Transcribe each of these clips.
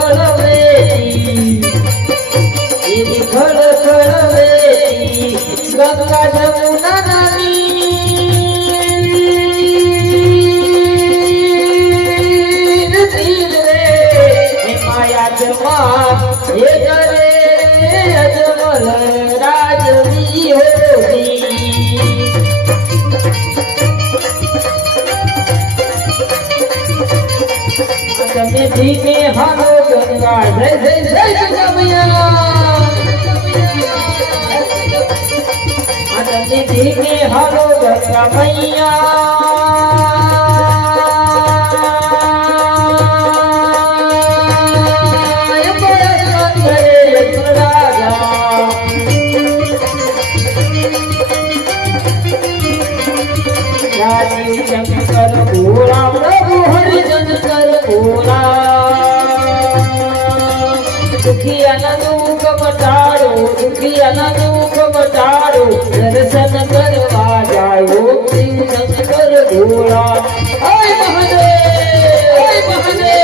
ખળ વેતી એની ખળ વેતી ગંગા જમુના નાની તીર રે માયા જમા એ કરે અજમલ રાજવી હોતી તમે ધીમે હાલો ગંગા જય જય જય ગંગા મૈયા તમે ધીમે હાલો ગંગા મૈયા શંકર ભોળા પ્રભુ હરિશંકર ભોળા દુખિયાના દુઃખ મટાડો દુખિયાના દુઃખ મટાડો દર્શન કરવા જાઓ શંકર ભોળા ઓય મહાદેવ ઓય મહાદેવ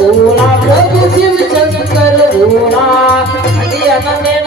ભોળા પ્રભુ શિવ શંકર ભોળા અને